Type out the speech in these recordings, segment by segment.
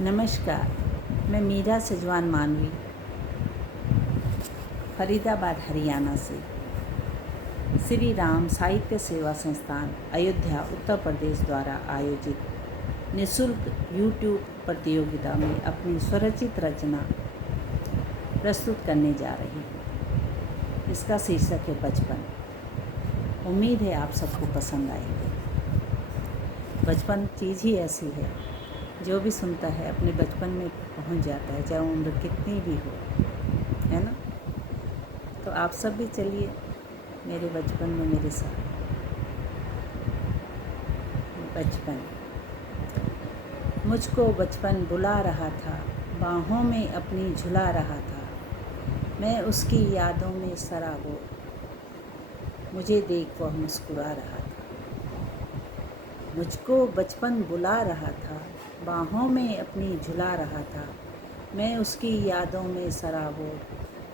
नमस्कार, मैं मीरा सजवान मानवी, फरीदाबाद हरियाणा से श्री राम साहित्य सेवा संस्थान अयोध्या उत्तर प्रदेश द्वारा आयोजित निःशुल्क यूट्यूब प्रतियोगिता में अपनी स्वरचित रचना प्रस्तुत करने जा रही हूँ। इसका शीर्षक है बचपन। उम्मीद है आप सबको पसंद आएगी। बचपन चीज़ ही ऐसी है, जो भी सुनता है अपने बचपन में पहुंच जाता है, चाहे उम्र कितनी भी हो, है ना। तो आप सब भी चलिए मेरे बचपन में मेरे साथ। बचपन। मुझको बचपन बुला रहा था, बाहों में अपनी झुला रहा था। मैं उसकी यादों में सराबोर, मुझे देख वह मुस्कुरा रहा था। मुझको बचपन बुला रहा था, बाहों में अपनी झुला रहा था। मैं उसकी यादों में सराबोर,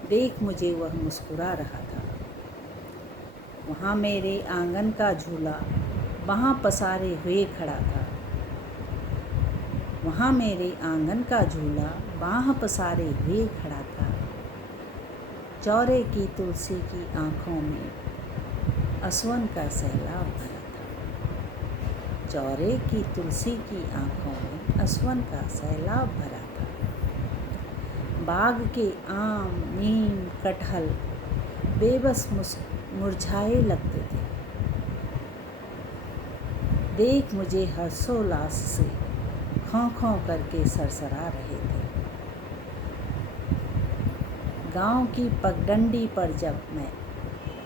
देख मुझे वह मुस्कुरा रहा था। वहाँ मेरे आंगन का झूला वहाँ पसारे हुए खड़ा था। वहाँ मेरे आंगन का झूला वहाँ पसारे हुए खड़ा था। चौरे की तुलसी की आँखों में असवन का सैलाब भरा था। चौरे की तुलसी की आँखों में असवन का सैलाब भरा था। बाग के आम, नीम, कटहल बेबस मुरझाए लगते थे। देख मुझे हर्षोल्लास से खौं खौं करके सरसरा रहे थे। गांव की पगडंडी पर जब मैं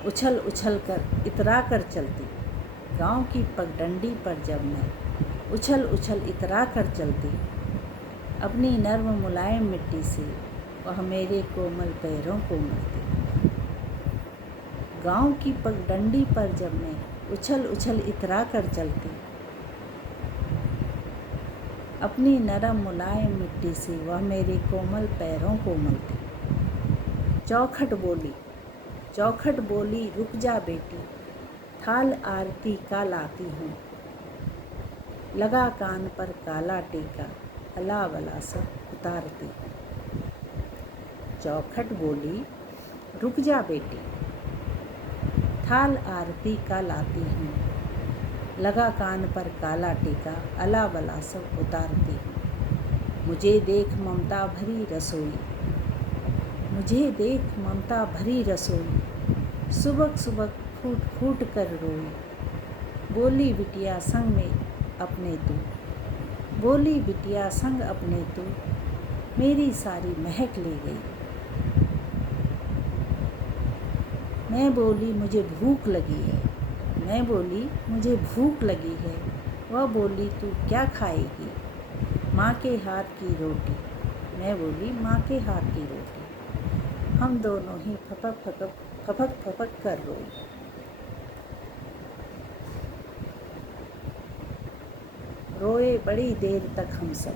उछल उछल कर इतरा कर चलती, गांव की पगडंडी पर जब मैं उछल उछल इतरा कर चलती, अपनी नर्म मुलायम मिट्टी से वह मेरे कोमल पैरों को मलती। गांव की पगडंडी पर जब मैं उछल उछल इतरा कर चलती, अपनी नरम मुलायम मिट्टी से वह मेरे कोमल पैरों को मलती। चौखट बोली रुक जा बेटी, थाल आरती का लाती हूँ। लगा कान पर काला टीका, अला वला सब उतारती हूँ। चौखट बोली रुक जा बेटी, थाल आरती का लाती हूँ। लगा कान पर काला टीका, अला वला सब उतारती हूँ। मुझे देख ममता भरी रसोई, मुझे देख ममता भरी रसोई, सुबक सुबक फूट फूट कर रोई। बोली बिटिया संग में अपने तू, बोली बिटिया संग अपने तू, मेरी सारी महक ले गई। मैं बोली मुझे भूख लगी है, मैं बोली मुझे भूख लगी है। वह बोली तू क्या खाएगी, माँ के हाथ की रोटी। मैं बोली माँ के हाथ की रोटी। हम दोनों ही फपक फपक कर रोई। रोए बड़ी देर तक हम सब,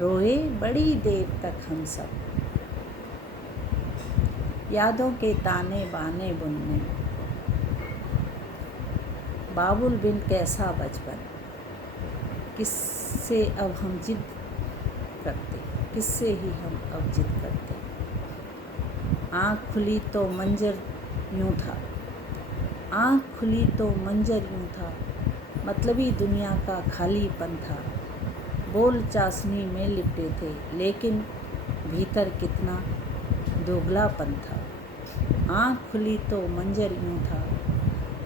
रोए बड़ी देर तक हम सब, यादों के ताने बाने बुनने। बाबुल बिन कैसा बचपन, किससे अब हम जिद करते, किससे ही हम अब जिद करते। आँख खुली तो मंजर यूँ था, आँख खुली तो मंजर यूँ था, मतलबी दुनिया का खालीपन था। बोल चाशनी में लिपटे थे, लेकिन भीतर कितना दोगलापन था। आँख खुली तो मंजर यूँ था,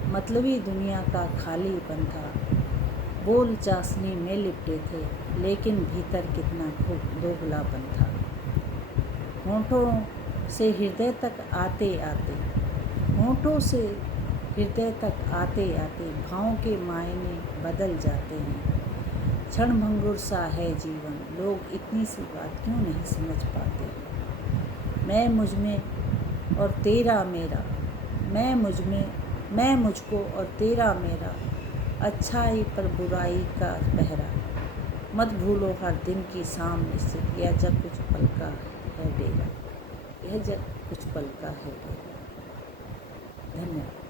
मतलबी दुनिया का खालीपन था। बोल चाशनी में लिपटे थे, लेकिन भीतर कितना दोगलापन था। होठों से हृदय तक आते आते, होठों से हृदय तक आते आते, भावों के मायने बदल जाते हैं। क्षणभंगुर सा है जीवन, लोग इतनी सी बात क्यों नहीं समझ पाते। मैं मुझ में और तेरा मेरा, मैं मुझको और तेरा मेरा, अच्छाई पर बुराई का पहरा। मत भूलो हर दिन की शाम निश्चित, यह जब कुछ पल का है डेरा, यह जब कुछ पल का है डेरा। धन्यवाद।